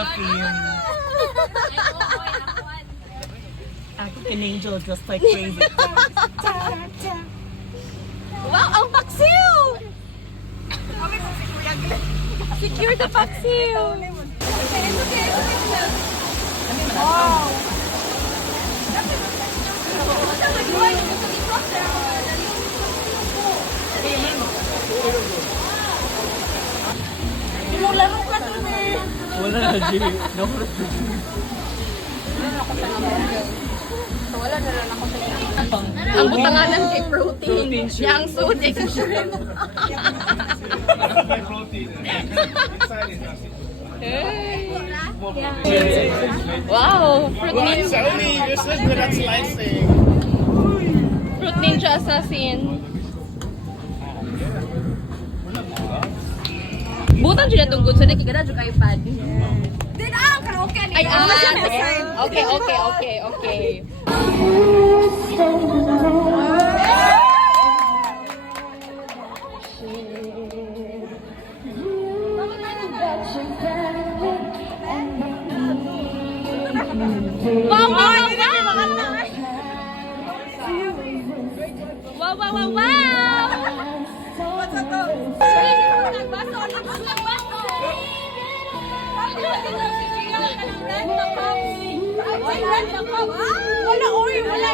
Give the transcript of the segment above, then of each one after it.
seraphim. Ako an angel just like crazy. Wow, ang paksiw! Secure the paksiw! Wow! Laro ka to eh! Wala na, G. Wala na lang ako sa ang butanganan kay protein. Yang sodium shrimp. Wow! Fruit ninja. You're so good at slicing. Fruit ninja assassin. Butan dyan itong good. So, nakikita dyan kayo pad. Ay, okay. Wala, oy! Wala!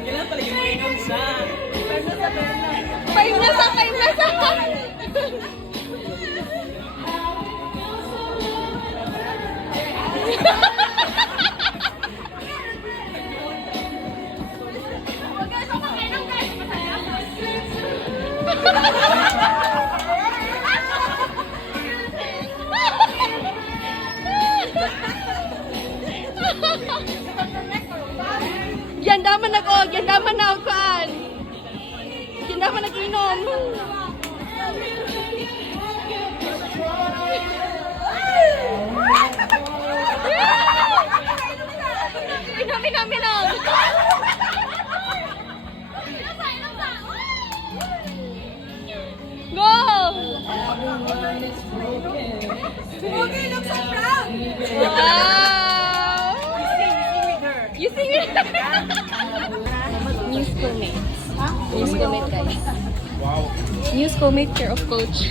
Kailan pala yung mainom siya? Kain na sa! Yandaman na ako kan. Yandaman nag-inom. Inom. Go! Okay, look so proud. Wow! You sing with her. New schoolmate. New schoolmate, guys. Wow. New schoolmate care of coach.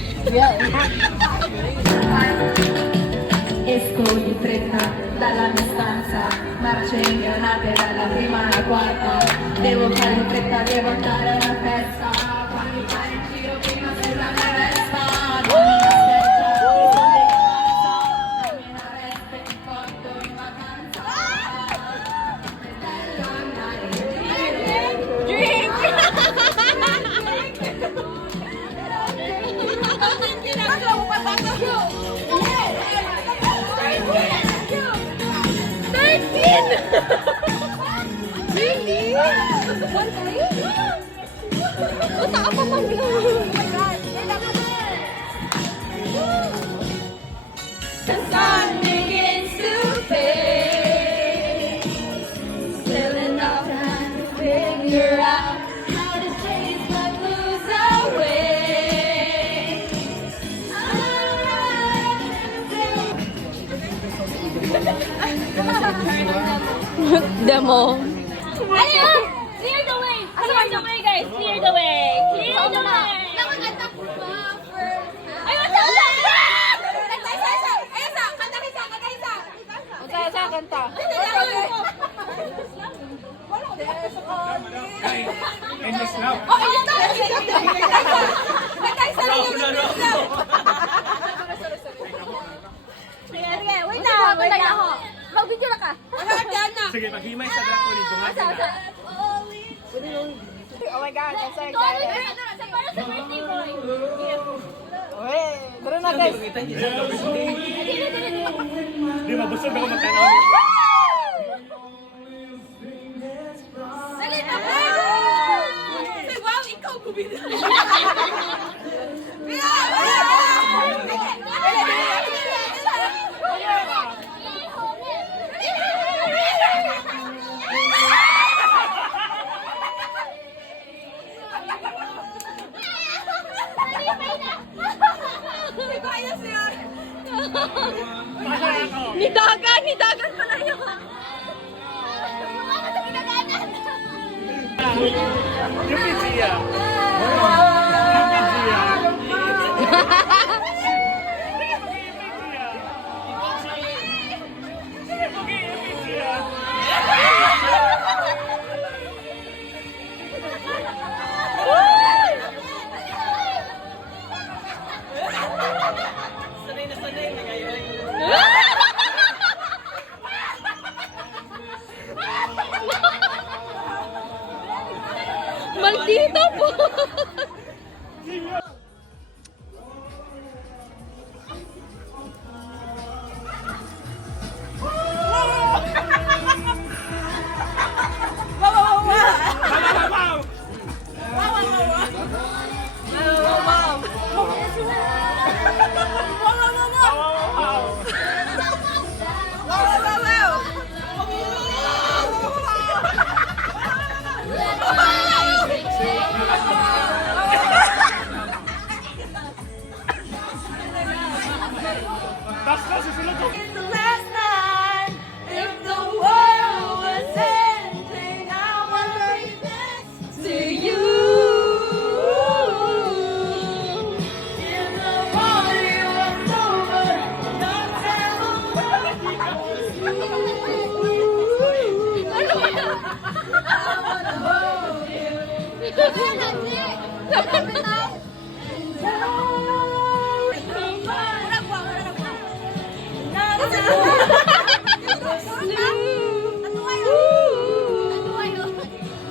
Esco di fretta dalla mia stanza, marcia ingranate dalla prima alla quarta. Devo fare in fretta, devo andare alla festa. Fammi fare in giro prima sulla mia resta. Dammi una stella, dammi una veste, mi porto in vacanza. Bello andare in giro. Drink! Really? One place? Basta ako pang The sun begins to fade. Still enough time to figure out how to chase my blues away. Demo. Ayun! Clear the way! Clear the way, guys! Clear the way! Clear the way! Ayun! Kanta! Kanta! And just now. Oh, ayun na! Kanta! Sige, wait na ako. Mag-video na ka. Sige, maghimay sa drapo nito. Oh my God, I'm so excited. Uy, tara na guys. Di mabusog ako magtanaw. Dali na po! Say, wow, ikaw kumita. Nidagan pala yun. Yung pizziya. Sanay na ngayon. Maldito po! Tas na, susunod ko. The last night, if the world was ending, I wanna be next to you. In the morning was over, don't tell I wanna hold you.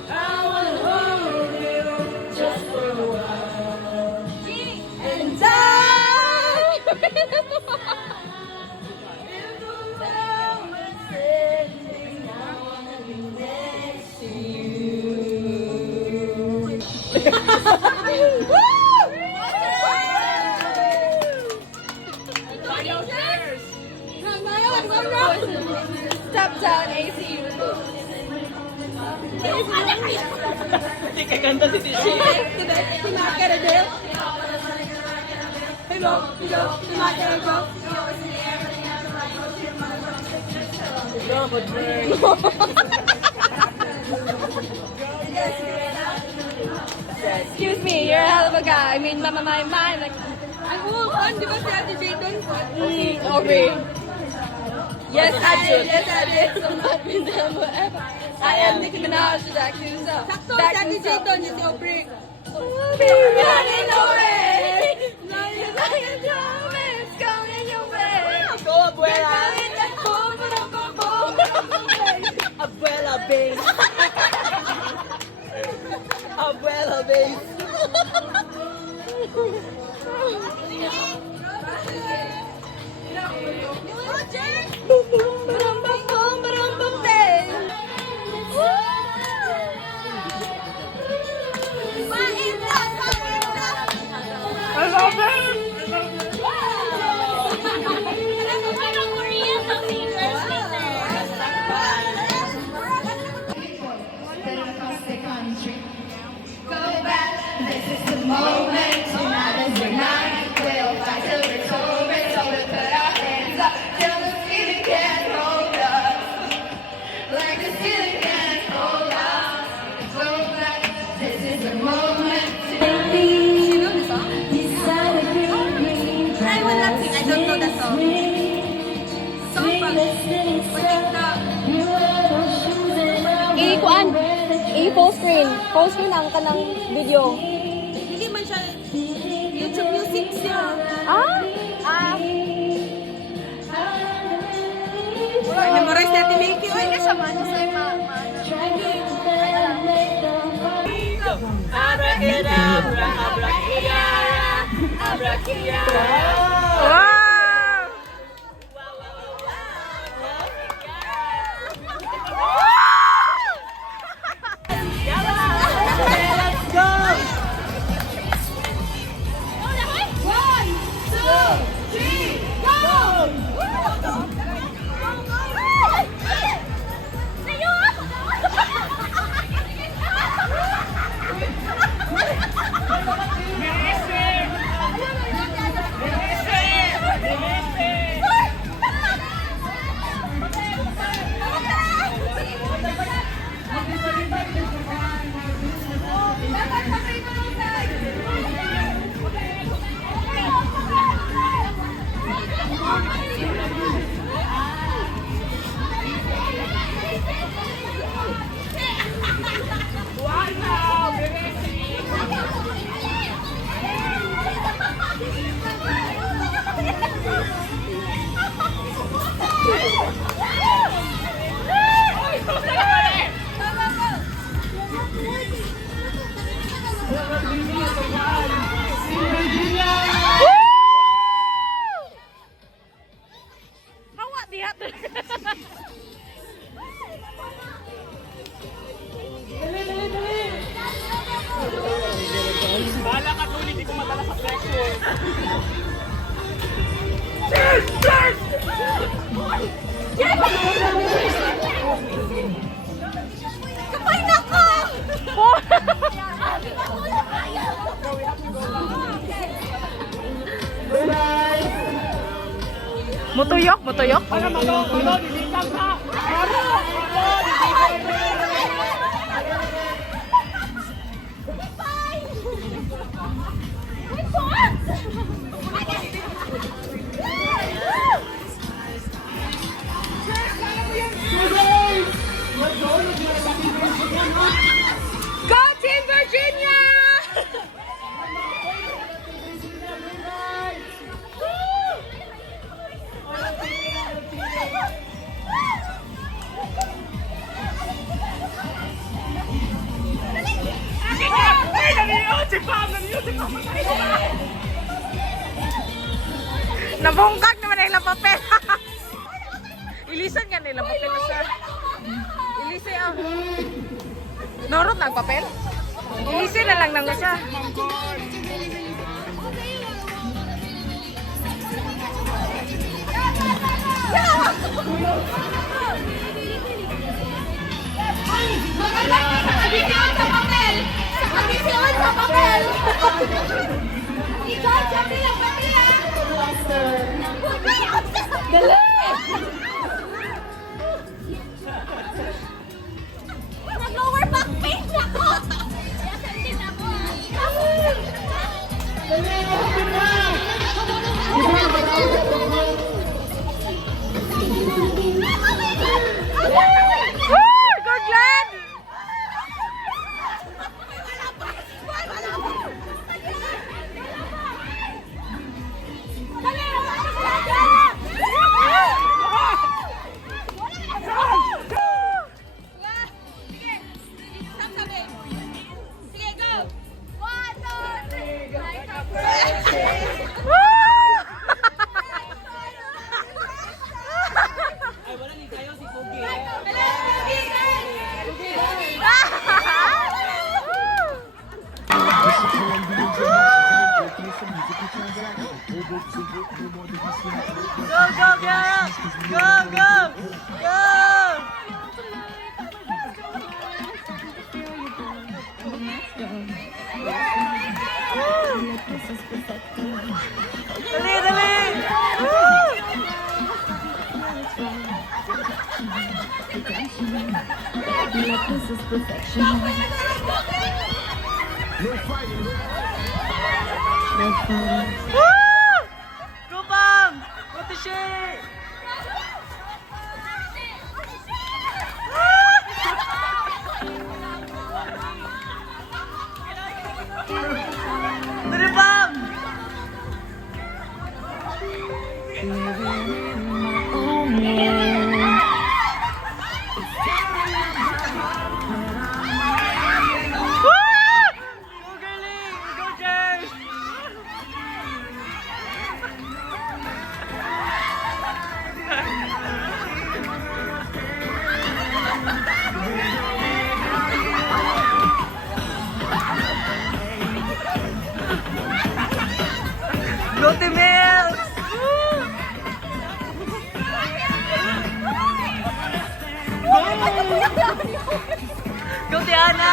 I wanna hold you just for a while. And I, if the world was ending, I wanna be next to Stop down, ACU. Hindi ka ganda si DJ. Robot bird. Excuse me, you're a hell of a guy. I mean, mama, my mind. Like, ang uwan, di ba si Ate Jayden? Okay. Yes, I did. Yes, I did. So much in them, whatever. I am Nicki Minaj, is actually what's up. Sakto, si Ate Jayden, yung si Aubrey. Running away. Running like a drum, it's coming your way. Go, abuela. Abuela base. Abuela base. I love it! across the country. Go back, this is the moment. Tonight is the night. We'll fight till it's over. So we put our hands up till the ceiling can't hold us. Like the ceiling can't hold us. Go back, this is the moment. I will not sing. I don't know the song. Song from TikTok. I-kuan. I-full screen. Full screen ang kanang video. Hindi man siya YouTube music siya. Memorize natin Milky. Uy, na siya man. Sa Abracadabra, abracadabra, abracadabra. Wow! Let's go! Hawa diha. Bahala ka, Tony. Hindi ko madala sa pressure. Kapay na ko! Mutuyok, mutuyok. Ano, malo, dilitang ka. Go Team Virginia! Ay, naniyo! Si Pam! Naniyo! Si Pam! Nabungkag naman na ilang papel. Ilisan nga nila papel na siya. Ilisi ah. Norot na ang papel? Ilisi na lang na siya. Nakadisiyon sa papel! Nakadisiyon sa papel! Ikaw, sabi lang, papel lang! Dali! Nag-lower back pain ako! Kaya sandin ako Good lad! Sige, go! 1, 2, 3! Like a Ay, wala ni kayo si Pugi. Go, go, girl! Go, go! Go! Dali, dali! Woo! Go, Bam! What the shit? Dali, Bam! Woo! Go, Diana!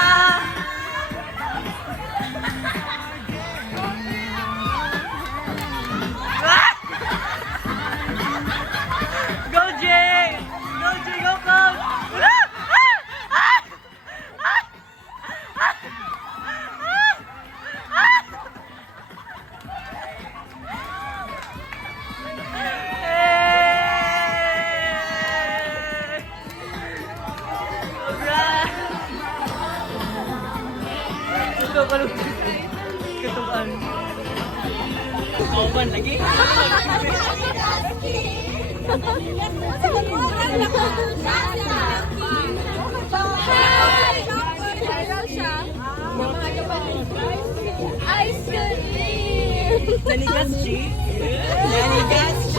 Go, Jay! Go, Jay! Go, Coach! Ketuaan. Kauban lagi. Ice cream! Nanigas, G. Nanigas, G.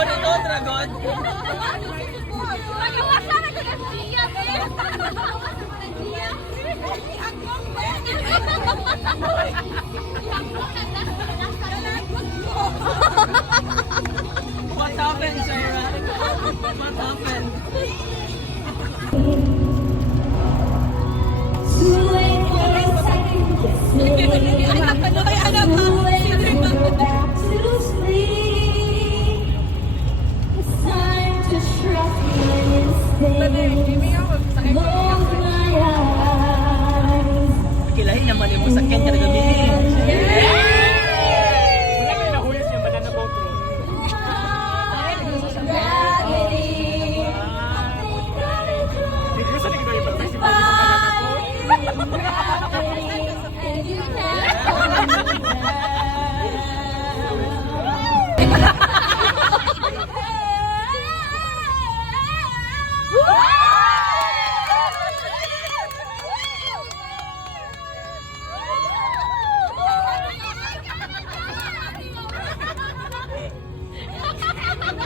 Ito, dragon. What happened, Shaira? What happened? Kilahin naman yung sakyan ka na gabi. Wala kayo nahulis yung banana boat road. Hindi ko sa likod yung pag-festival sa banana boat.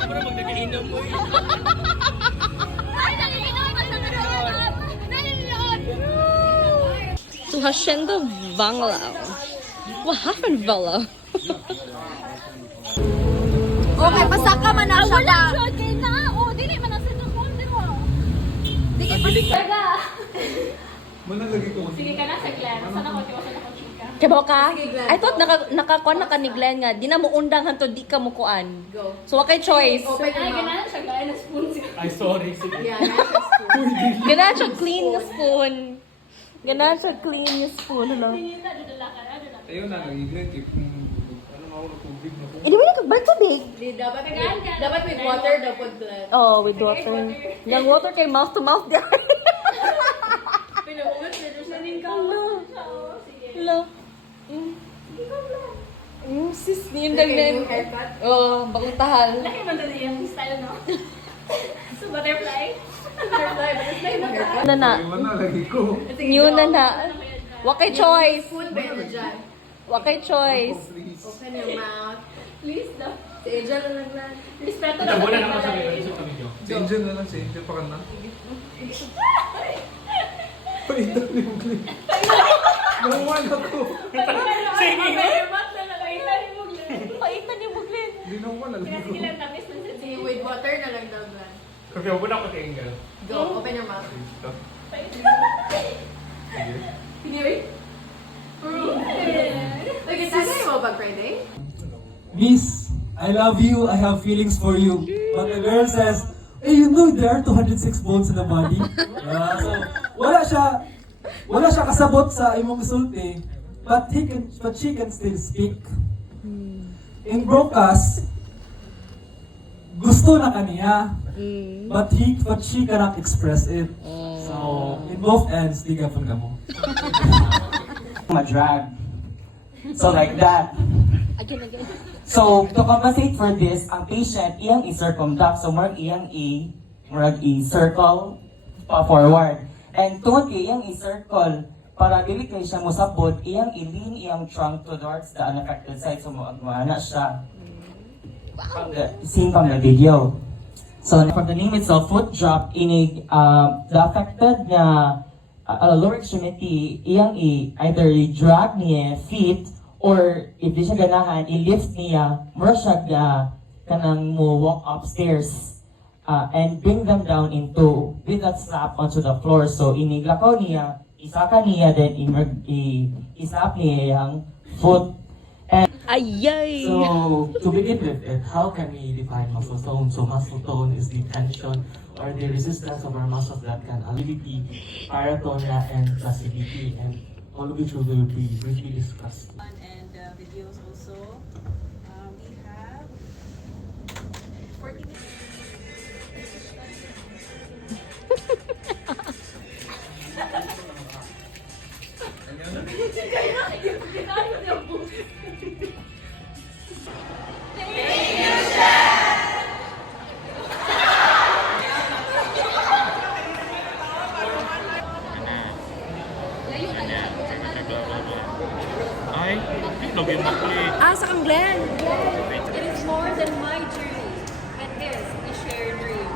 Para pag nag-inom mo yun. So hacienda Bangla. What happened, Bella? Okay, pasaka man na siya ba? Dili man sa tukon, di mo. Sige ka na sa Glenn. Sana ko tiwa sa chika. Kaya ka? I thought nakakuan na ka ni Glenn nga. Di na mo undang hanto di ka mo kuan. So wakay choice. Ay, ganahan siya gaya na spoon siya. Ay, sorry. Sige. Gana siya clean na spoon. Gana siya clean na spoon. Ano? Tingin na, dudula ka na, dudula. Ayun na, nag-iglet. Ano na ako na tubig na po. Eh, di mo nagkagbalik tubig. Dapat with water dapat blend. Oh, with water. Yung water kay mouth to mouth there. Pinuulit na siya ning Hello. Yung sis ni yung dagnan. haircut. Oh, bagong tahal. Laki man dali yung style, no? So, butterfly. Butterfly mo haircut. Na na. Iwan na, lagi ko. New na na. Wakay choice. Food ba yun na dyan? Wakay choice. Please. Open your mouth. Please, no? Si Angel na naglan. Respeto na Ito, sa wala na ako sa paglalay. likod. Kami, Jo. Si Angel na lang, si Angel pa ka na. Paitan ni Mugli. Nakuha na to. Sige. Paitan ni Muglin. Hindi nakuha na lang ko. Sige lang, tamis na siya. Si with water na lang daw blend. Kasi ako na ako kay Engel. Go, open your mouth. Ito. Okay, tagay mo ba, Friday? Miss, I love you, I have feelings for you. But the girl says, hey, you know there are 206 volts in the body. So, wala siya kasabot sa imong sulti, but she can still speak. In broadcast, gusto na kaniya, but she cannot express it. So, in both ends, di ka ka mo. Madrag. So like that. Again. So to compensate for this, ang patient iyang i-circumduct. So marag iyang i-circle pa forward. And tungod kay iyang i-circle, para dili kay siya musabot, iyang i-lean iyang trunk towards the unaffected side. So maagmana siya. Seen from the video. So from the name itself, foot drop, inig the affected na lower extremity, iyang either drag niya feet Or if di siya ganahan, i-lift niya, mura siya kanang mo walk upstairs and bring them down into with that slap onto the floor. So iniglakaw niya, isaka niya, then i-slap niya yung foot. Ayay! So, to begin with it, how can we define muscle tone? So, muscle tone is the tension or the resistance of our muscles that can alleviate paratonia and placidity, and all of which we will be briefly discussed. And videos also. We have 40 minutes. Ay, lagi mo ko eh. Ah, sa kang Glenn. It is more than my journey. It is a shared dream.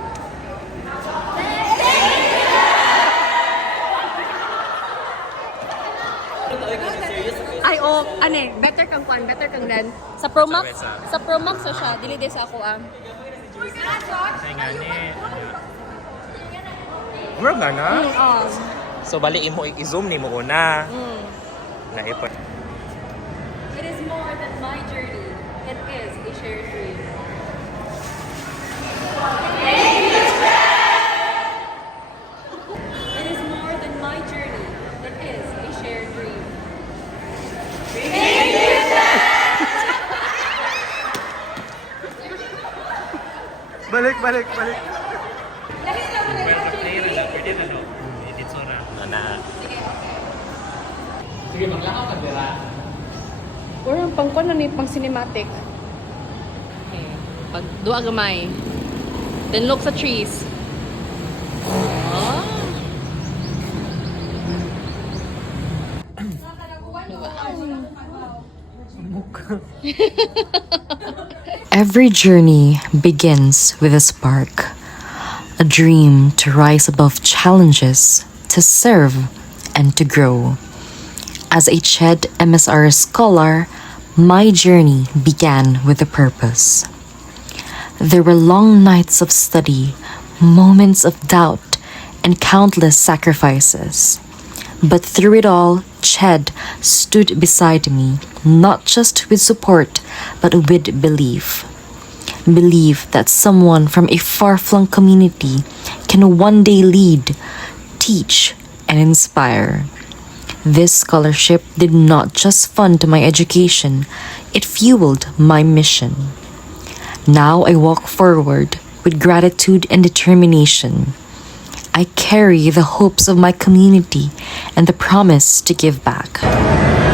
Ay, oh, ane, better kang kwan, better kang Glenn. Sa Pro Max na siya, dili di sa ako ah. Ay nga ni. Mura nga na? Oh. So, baliin mo, i-zoom ni mo una. Naipot. It is more than my journey. It is a shared dream. It is more than my journey. It is a shared dream. Balik. Sige, maglakaw ka dira. Orang pangkon na ni pang cinematic. Okay. Pag duwa gamay. Then look sa trees. Every journey begins with a spark, a dream to rise above challenges, to serve, and to grow. As a CHED MSR scholar, my journey began with a purpose. There were long nights of study, moments of doubt, and countless sacrifices. But through it all, CHED stood beside me, not just with support, but with belief. Belief that someone from a far-flung community can one day lead, teach, and inspire. This scholarship did not just fund my education, it fueled my mission. Now I walk forward with gratitude and determination. I carry the hopes of my community and the promise to give back.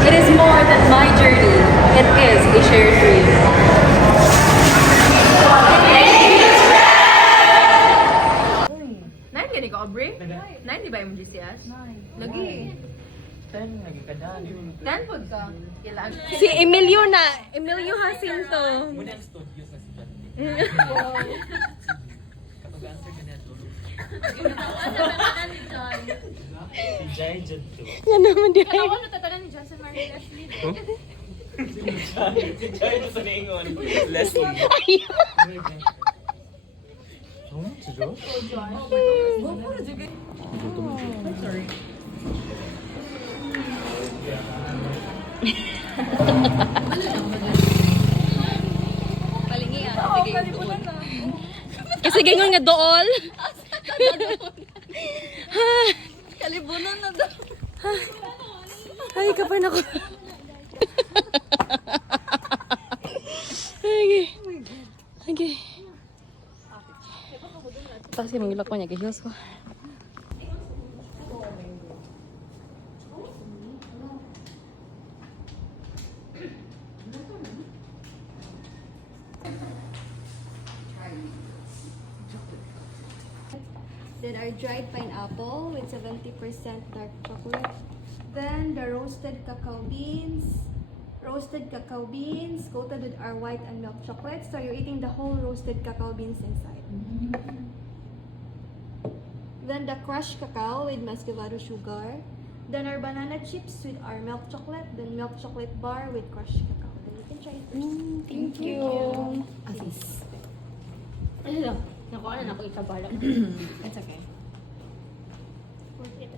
It is more than my journey. It is a shared dream. Nine ka ni ka, Aubrey? Nine di ba yung GCS? Lagi. 10, lagi ka dali. 10 po ka. Si Emilio Jacinto. Muna ang studio sa siya. Kapag answer ka na ito. Si Jai Jud to. Yan naman di. Ako natatanan ni Johnson Marie Leslie. Si Jai to sa ningon. Leslie. Si Joe? Palingi kasi ganyan nga dool. Kalibunan na daw. Ay, kapay na ko. Okay. Okay. Tapos yung mga ko niya, guys ko. Then our dried pineapple with 70% dark chocolate. Then the roasted cacao beans. Roasted cacao beans coated with our white and milk chocolate. So you're eating the whole roasted cacao beans inside. Then the crushed cacao with muscovado sugar. Then our banana chips with our milk chocolate, then milk chocolate bar with crushed cacao. Then you can try it first. Thank you. Ano lang? Nakuha na ako ikabala. It's okay. Worth it.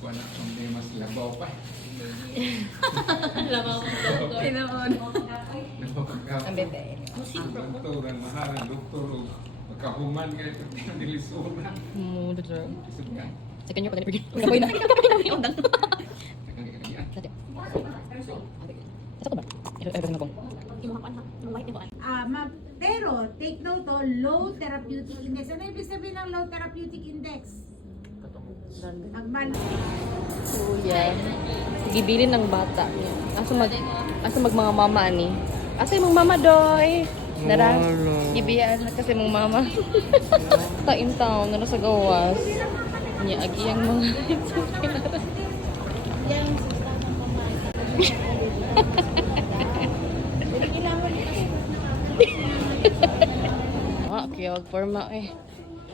Wala akong may mas labaw pa. Tinoon. Ang bebe. doktor, ang mahal ang doktor. Magkahuman kayo pag nilisunan. Doktor. Isip ka. Second year pa ganito. Kapoy na. Kapoy na yung undang. Takang kikalian. Dati. Ito ko ba? Ito na po. Pero, take note to, low therapeutic index. Ano ibig sabihin ng low therapeutic index? Kuya. Gibilin ng bata niya. Asa mag mga mama ni. Asa yung mama doy? Dara. Gibiyaan na kasi mong mama. Taim taon na sa gawas. Niya agiyang mga kaya forma eh.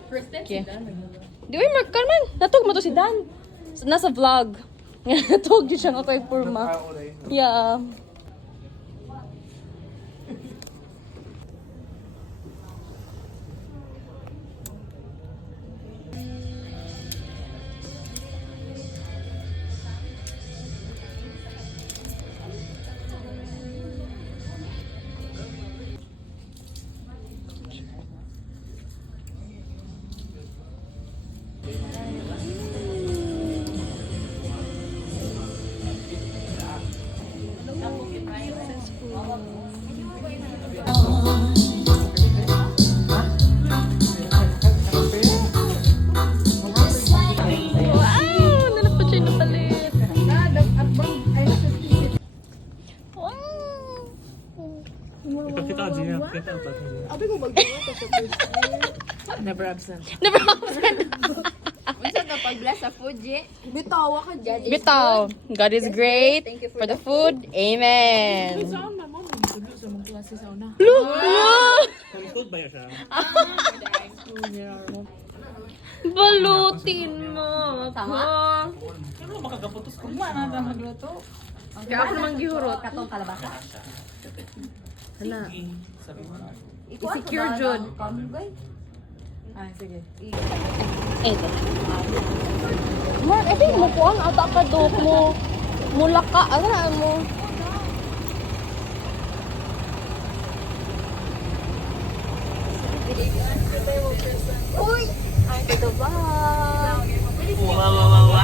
First step Okay. si Dan. Di ba, Mark, man, natug mo to si Dan. Nasa vlog. Natug yun siya nga kay forma. Yeah. Wow! Nalapot siya na palit. Never absent. Never absent. Unsa ka pag-bless sa food, G? Bitawa ka, G. Bitaw. God is great for the food. Amen. Saan na mo? Nagtudlo sa mga klase sa una. Likod ba siya? Balutin mo ako. Ano makagaputos ko? Ano na magluto? Kaya ako namang gihurot. Katong kalabasa. Hala. Sabi mo. Secure jud. Ah, sige. Ito. Mark, ito yung mukuan. Ata ka dok mo. Mula ka. Ano na mo? Uy! Ay, ito ba? Wow.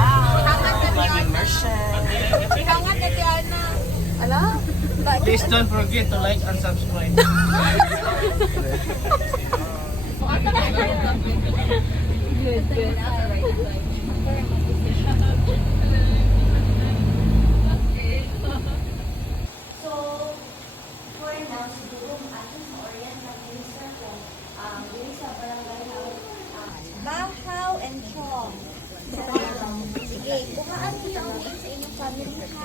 Imagine Marshall. Kangat na Tiana. Ala? Please don't forget to like and subscribe. So, for now, siguro ating ma-orient na minister kung dito sa barangay Bahaw and Chong. Sige, bukaan niyo ang name sa inyong family, ha?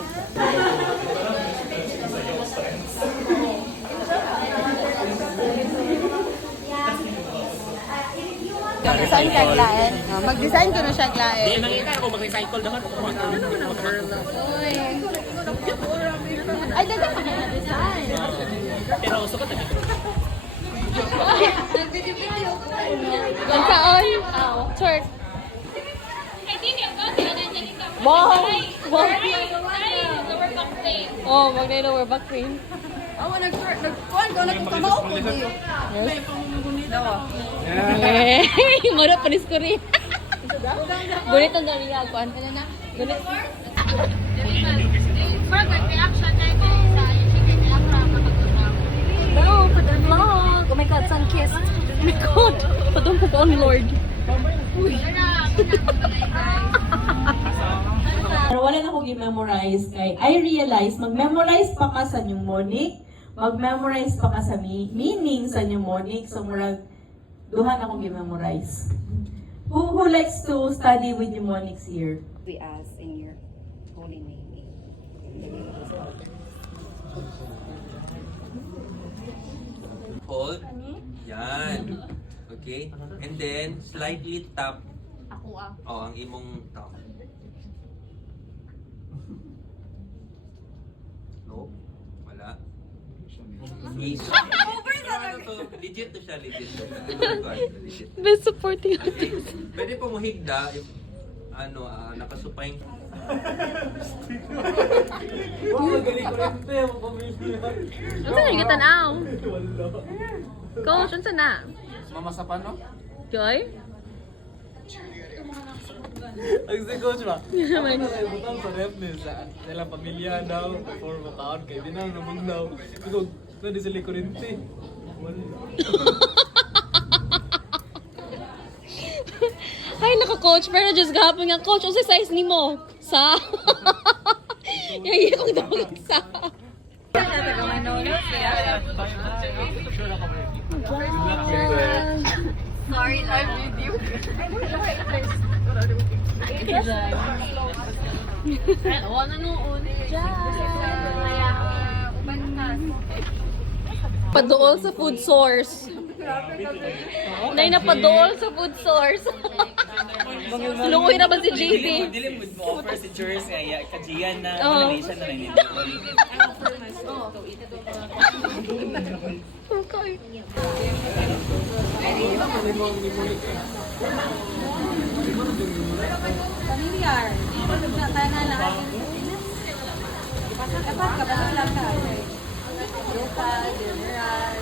Mag-design ka glaen. Mag-design ko na siya glaen. Nakita ako mag-recycle naman. Ay, dada pa na design. Pero gusto ko tabi. Ang taon? Twerk. Wow! Wow! Oh, mag-lower back pain. Awa, nag-kuhan ko, nagkukamao ko. Yes. Eh, marap panis ko rin. Gunit ang dariya, kuhan ka na na. Gunit. No, for the vlog. Oh my God, sun kiss. Oh my God. Padung ko on Lord. Pero wala na akong i-memorize kay I realize mag-memorize pa ka sa mnemonic, mag-memorize pa ka sa meaning sa mnemonic, so murag duha na akong i-memorize. Who likes to study with mnemonics here? We ask in your holy name. Hold. Yan. Okay? And then, slightly tap. Ako Oh, ang imong tap. No? Wala. Is. Legit to siya, legit to siya. Legit. Best supporting. Okay. Pwede po mo higda if nakasupay. Unsa na gitan aw? Coach, unsa na? Mama sa pano? Joy? Ang si coach ba? Butang sa ref ni sa ilang pamilya daw for makaon kay di na namang daw. Ikaw di sila kurente. Ay, naka-coach, pero just gahapon nga, coach, unsa size nimo? Sa? Yung kong daw sa. Sorry, live video. Wala noon. Padool sa food source. Nay na padool sa food source. Lukoy na ba si JP? Dili mo offer si Jers kaya kajiyan na Oo. donation na lang nito. Okay. Familiar. Sana lahat. Dapat kabalo lang ka. Local, general.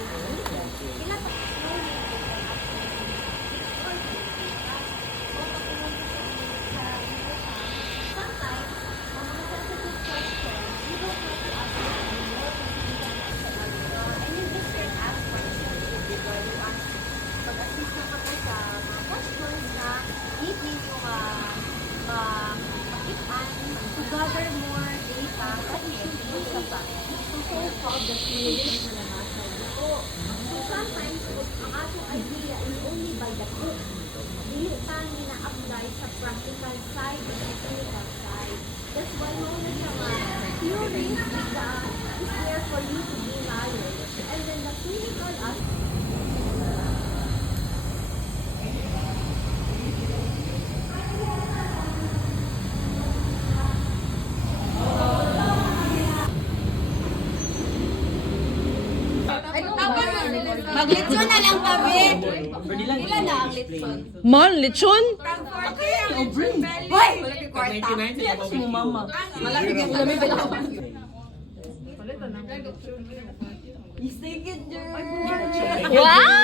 to gather more data at issue sa fact. So called the feelings na nasa ito. So sometimes, ang atong idea is only by the book. Dili tani na-apply sa practical side and sa clinical side. That's why muna siya nga, theory is there for you to be knowledge. And then the clinical aspect, Maglitsyon na lang kami. Ilan na ang litson? Man, lechon? Hoy! Kwarta. Mo mama. Malaki ka mo namin ba? Istigit, Jer. Wow!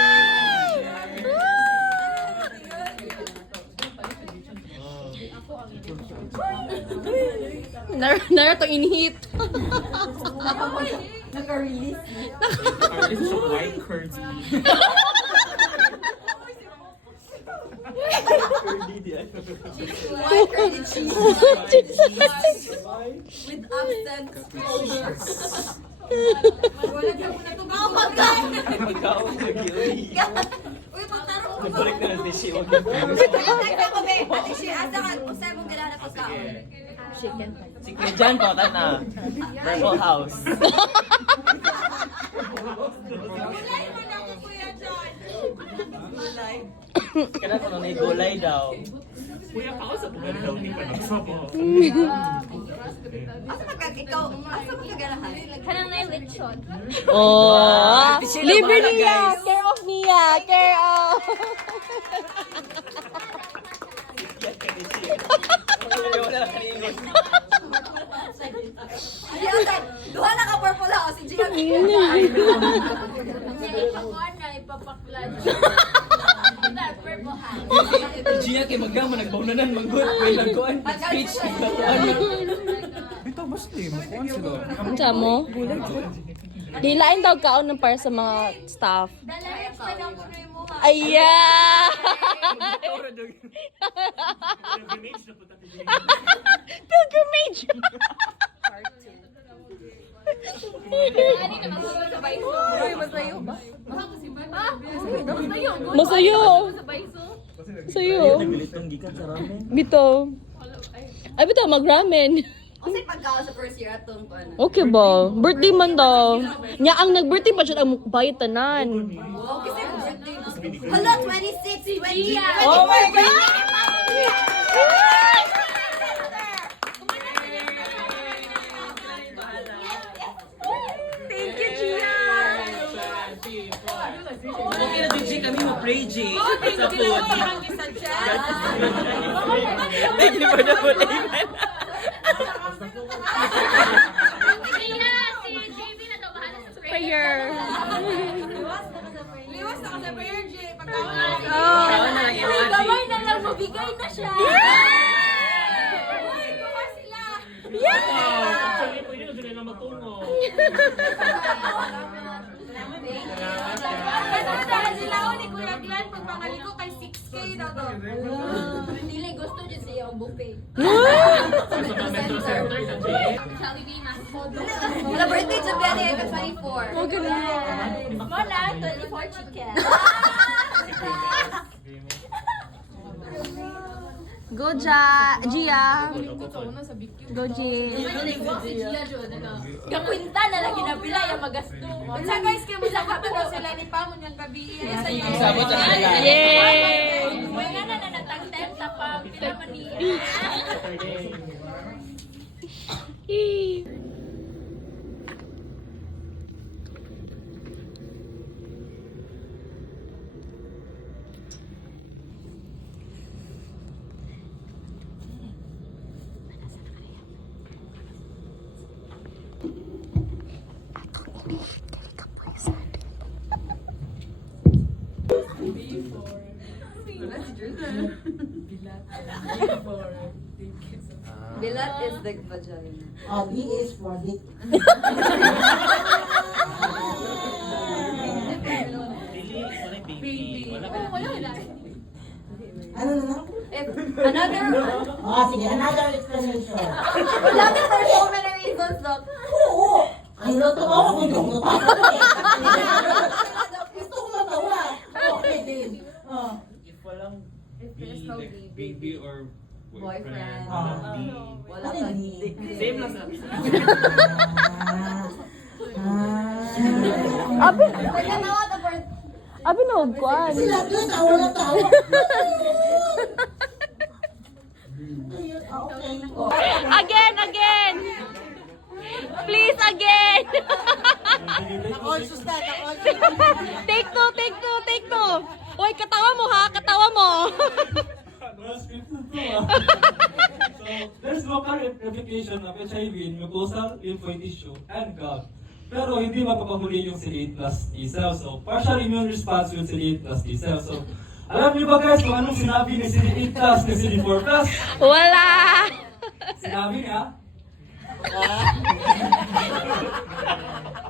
Nara to inhit. Naka-release. This is a white curdy. White curly cheese. With absent shoulders. Wala ka muna ito. Oh my God! Uy, magtarong ko. Balik na natin siya. Nagtagda ko, babe. Pati siya, asa ka. Usay mong gala na pagkaon. Chicken. Si Kuya Jan po, na. Purple House. Gulay mo na ako, Kuya John. Gulay. Kaya ko nung gulay daw. Kuya, kausap mo daw ni Panagsobo. Asa magkag ikaw? Asa magkagalahan? Kanang na yung lechon. Oh, libre niya. Care of niya. Care of. Gian, duha na ka purple house. Si Gian. Gia kay magama nagbaunanan magud kay nagkuan speech Bitaw basti, makuha sila. Unsa mo? Dilain daw kaon ng para sa mga staff. Aya! Pilgrimage! Masayo! Masayo! Bito. Ay, bito, mag-ramen. Kasi pagka sa first year atong ano. Okay ba? Birthday man daw. Nya ang nag-birthday pa siya ang bayad tanan. Wow, kasi birthday na. Hala, 26, 20. Oh my God! Thank you, Gia. Okay na din, G, kami mo-pray, G. Sa food. Thank you for the food, amen. Prayer. Liwas na kasi prayer, G. Pagkawa Gamay na lang, mabigay na siya. Actually, pwede na sila na matungo. Kasi sila ako ni Kuya Glenn, pag pangaliko kay 6K daw to. Dili, gusto niya siya ang buffet. Shall we be mascot? Wala birthday sa Biani ka 24. Oh, ganun. Mola, 24 chicken. Go, Gia. Go, G. Kakwinta na lang ginapila yung magasto. Unsa guys, kaya masakap ko sila ni Pamon yung gabi. Sa iyo. Yay! May nga na natagtem sa pa. Pila man niya. Bilat is the vagina. B is for dick. Ano na lang? Another one. Oh, sige, another explanation. Another for so many reasons, Doc. Oo! Ay, nato ako kung yung natawa Gusto ko natawa. Okay, din. Oh. If walang First how baby. Baby or Boyfriend. Wala Ano ka ni? dick. same lang sa Nagkanawa ka for Abi no, kuan. Sila doon, tawa na tawa. Ayun, okay. Again! Please, again! Nakonsus na. Take two. Uy, katawa mo ha, katawa mo. So, there's local replication of HIV in mucosal lymphoid tissue and gout. Pero hindi mapapahuli yung CD8 plus T cell. So, partial immune response with CD8 plus T cell. So, alam niyo ba guys kung anong sinabi ni CD8 plus ni CD4 plus? Wala! Sinabi niya?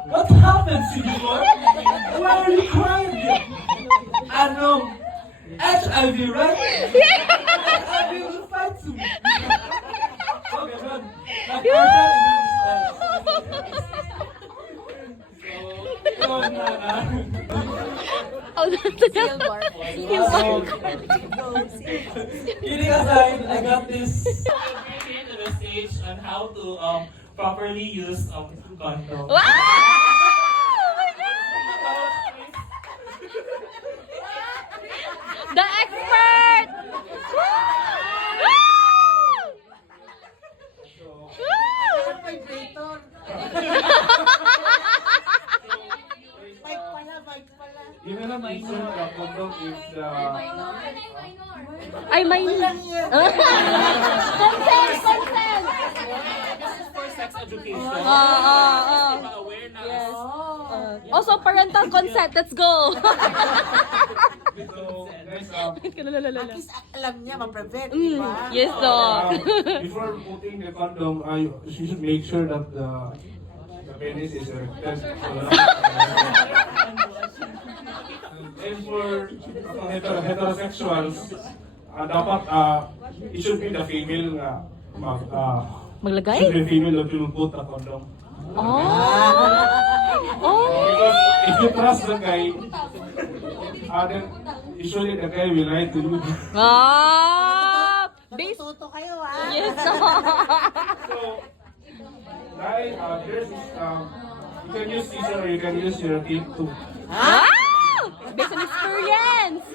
What happened, CD4? Why are you crying? Ano? HIV, right? HIV will fight soon. Okay, good. Partial immune response. So, yun na. Oh, Kidding aside, I got this to the stage on how to properly use condom. Wow! The expert! Even ang reason the condom is the Ay, may... Consent! For sex education. Awareness. Yes. Also, parental consent. Let's go! so guys Alam niya, ma-prevent, Mm, di ba? yes, Doc. before putting the condom, you should make sure that the penis is erected. And for heterosexuals, dapat it should be the female Maglagay? should be female that will put the condom. Because if you trust the guy, then usually the guy will lie to you. Ah! Based... Tuto kayo, ah. Yes, So there's you can use scissor or you can use your teeth too. Wow! Based on experience!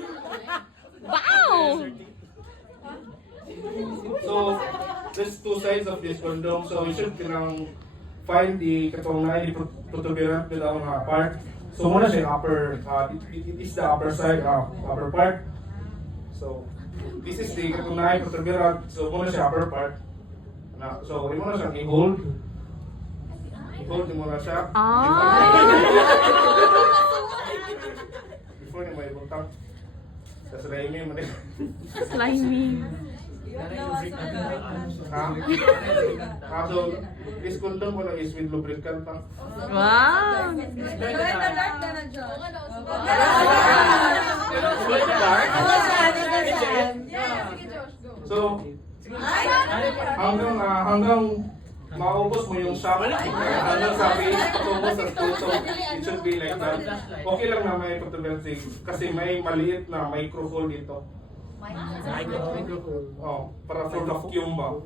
Wow! So there's two sides of this condom. So you should find the katong na the protuberant with ang part. So muna siya upper. It is the upper side, upper part. So this is the katong na protuberant. So muna siya upper part. So imo na siyang i-hold. I-hold mo na siya. Before ni may butang. Sa slimy mo din. Slimy. So this condom mo na is with lubricant pa. Wow! So hanggang maubos mo yung shock, hanggang sa base, patubos sa so it should be like that. Okay lang na may protuberancy kasi may maliit na microhole dito. Oh, para for vacuum ba.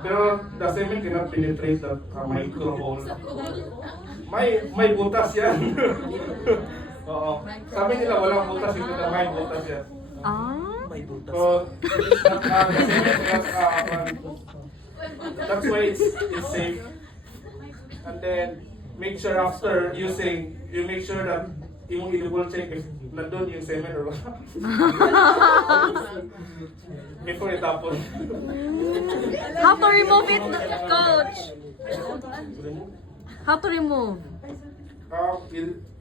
Pero the semen cannot penetrate that microhole. May butas yan. Oo. Sabi nila walang butas, ito na may butas yan. May butas. So, the semen cannot that's why it's safe. And then make sure after using, you make sure that imong i-double check if nandun yung semen or wala. Before itapon. How to remove it, coach? How to remove?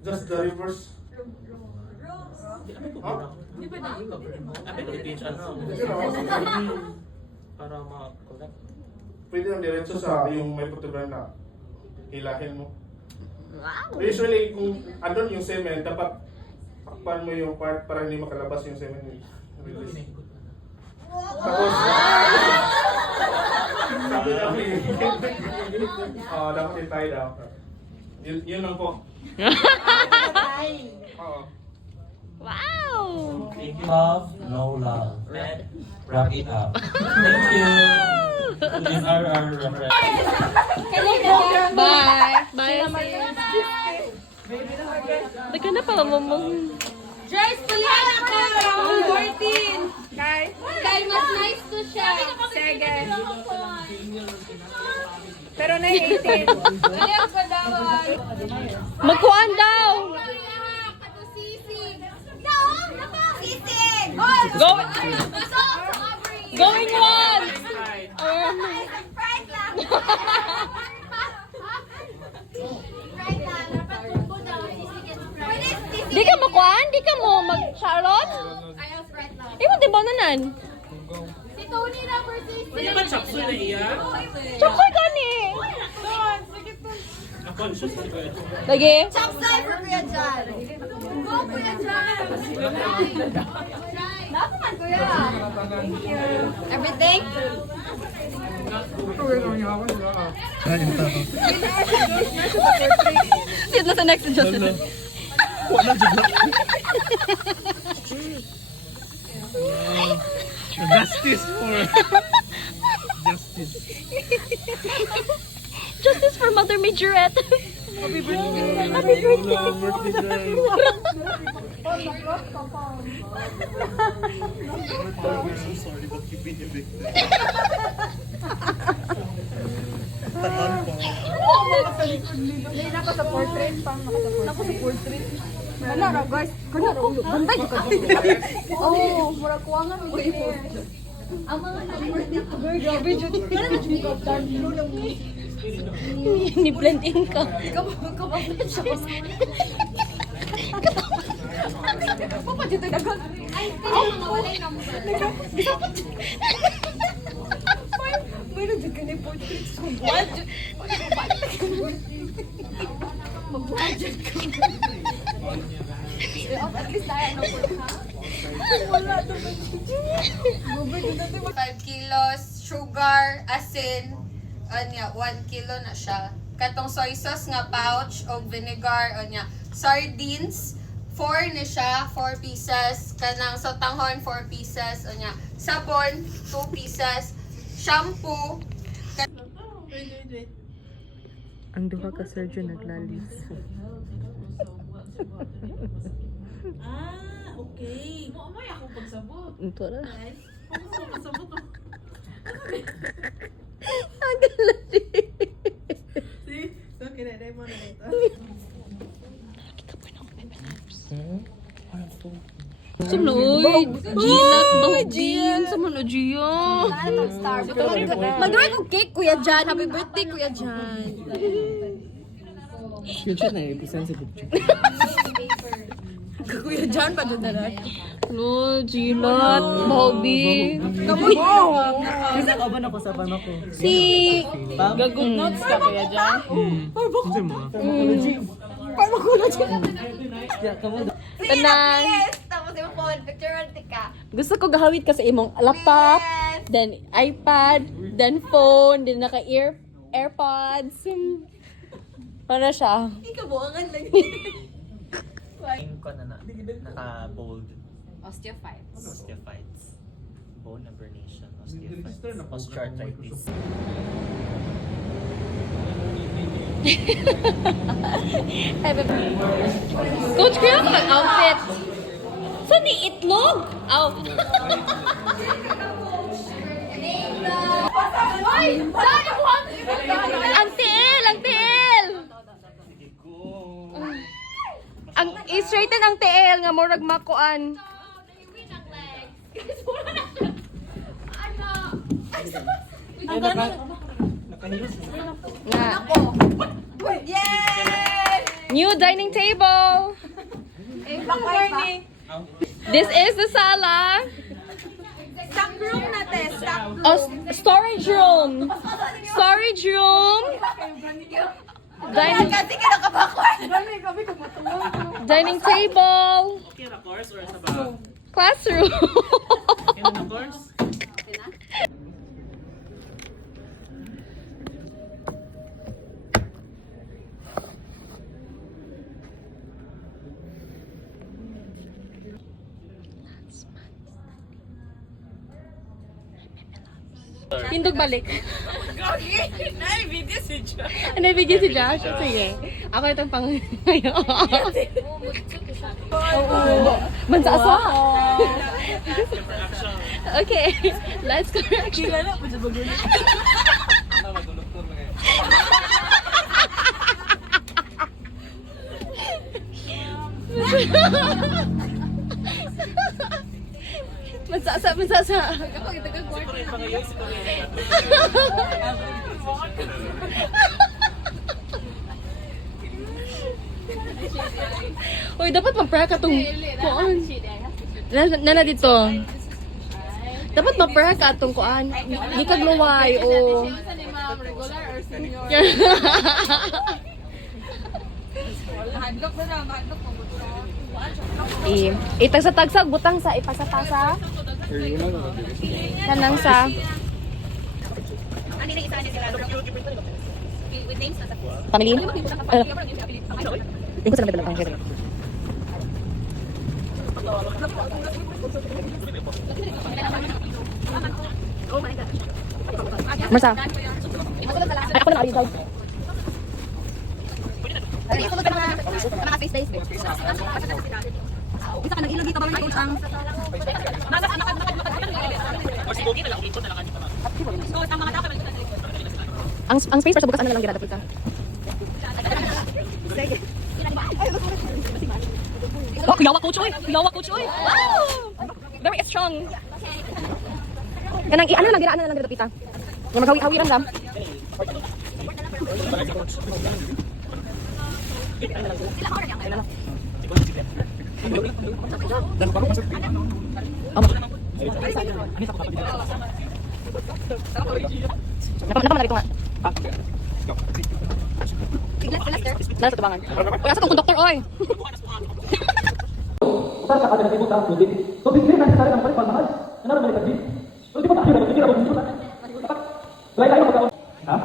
Just the reverse. Huh? Para ma-collect. Pwede lang diretso sa yung may protuberant na hilahin mo. Usually, kung andun yung semen, dapat takpan mo yung part para hindi makalabas yung semen. Release. Tapos, sabi namin, dapat i-tie down. Yun lang po. Wow! Love, no love. Wrap it up. Thank you. These are our references. Bye! Bye! Nagka na pala mo. Joyce, tuloy na ko! 14! Guys, mas nice to siya. Second. Pero na 18. Alam ko daw. Magkuhan daw! Going once! Di ka makuhan? Di ka mo mag-charot? Imo di ba nanan? Si Tony na for Pwede ba chapsoy na iya? Chokoy ka ni! Conscious na ba? Lagi? Chapsay for Kuya Jan. Go Kuya Jan. Nasa man Kuya. Thank you. Everything? Sit na sa next adjustment. Justice for... Justice. Justice for Mother Majorette. Happy birthday. Happy birthday. I'm sorry, but you've been evicted. Lina ko sa portrait. Pang naka sa portrait. Wala ra guys. Kuna ra ulo. Bantay ka. Oh, mura kuwangan mo ang mga birthday ko. Grabe jud. Kana na jud ko tan lang. Ni blend in ka. Papa dito dagan. Ay, pinawala yung number. Mayroon dyan ka na portrait. What? Mag-budget ka. At least tayo na po, ha? Wala ito ba? 5 kilos, sugar, asin, 1 kilo na siya. Katong soy sauce nga pouch o vinegar o niya. Sardines, 4 na siya, 4 pieces. Kanang sotanghon, 4 pieces o niya. Sabon, 2 pieces. Shampoo. Ang duha ka surgeon naglalis. Okay. Mo ako pagsabot. Ito na. Pagsabot. Ang galati. See? So, kinanay mo na ito. Sunoy! Ginat ba? Gian! Sama na Gian! Mag-drawing ko cake, Kuya Jan. Happy birthday, Kuya Jan. Future na sensitive. Kuya Jan pa doon na. No, Ginat! Bobby! Kasi kaban ako sa pama ko. Si... Gagood notes ka Kuya Jan? Kasi mo. Pharmacology. Yeah, come on. Tanan! Tapos yung phone, picture ka. Gusto ko gahawid ka sa imong laptop, then iPad, then phone, then AirPods. Para siya. Ikabuangan lang. Ko na naka-bold. Osteophytes. Osteophytes. Bone aberration. Osteophytes. Osteoarthritis. Coach, kaya ako nag-outfit. Saan ni itlog? Aw. Ang tiil! Ang tiil! Ang i-straighten ang tiil nga murag makuan. Nga. New dining table. This is the sala. Stock room natin. Stock room. Oh, storage room. Storage room. Dining, Kasi kinakabakwan. dining table. Kira course or sa ba? Classroom. Kira na course? Tindog balik. Nai-video si John. Naibigay si Josh? Sige. Ako itong pang... Oo. Mansasa. Okay. Let's correction. Kila na po sa bagulo. Mansasa, mansasa. Uy, dapat mag-prank ka itong kuan. Nana dito. Dapat mag-prank ka itong kuan. Di ka gluway, o. Itagsa-tagsa, butang sa ipasa-pasa. Kanang sa... Family? Tingko sa namin dalawa. Marsa. Ay, ako na ari daw. Bisa ka nag-ilog dito ba may ang... Ang space para sa bukas ano na lang ginadap kita. Oh, kuyawa coach oy. Kuyawa coach oy. Wow! Very strong. Kanang ano lang ginadap kita. Nga maghawi-hawi ram. Napa na dito nga. Nasa tubangan. Wala sa tong konduktor oy. Sa kada na ibutang so bigyan na sa ang paling mahal. Ano naman ito? So di ba tayo nagkikita mo dito? Lain tayo magkaon. Ha?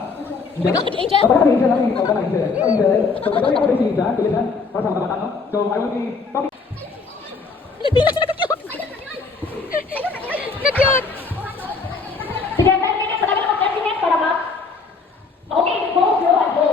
My God, Angel! Kapag Angel lang yung kapag Angel. Angel. So gagawin ako si Angel, tulisan para sa mga bata, no? So I will be talking. Hindi na sila ka-cute. Ka-cute. Sige, 10 minutes. Sabi ko 10 minutes para ba? Okay, go, go, and go.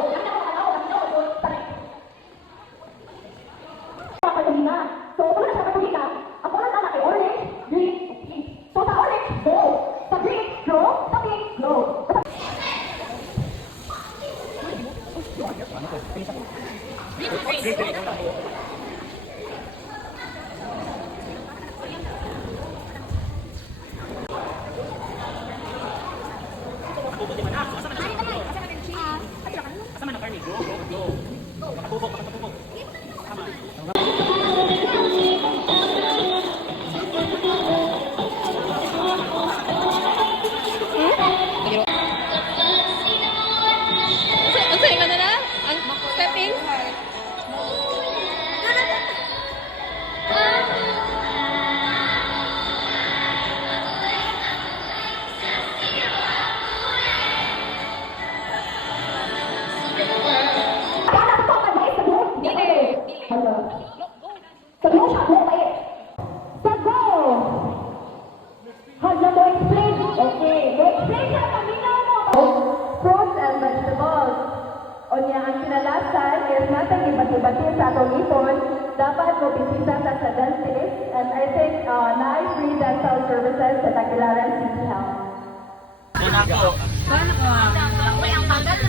Dental Services sa Tagbilaran City Health.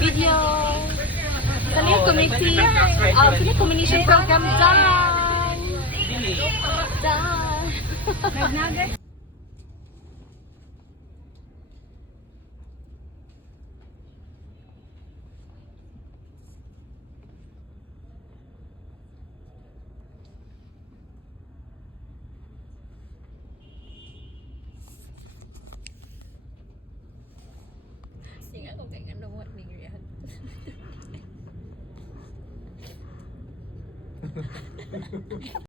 Video. Kami community, kami communication program done. Done. Hindi ako kaya ano what ning react.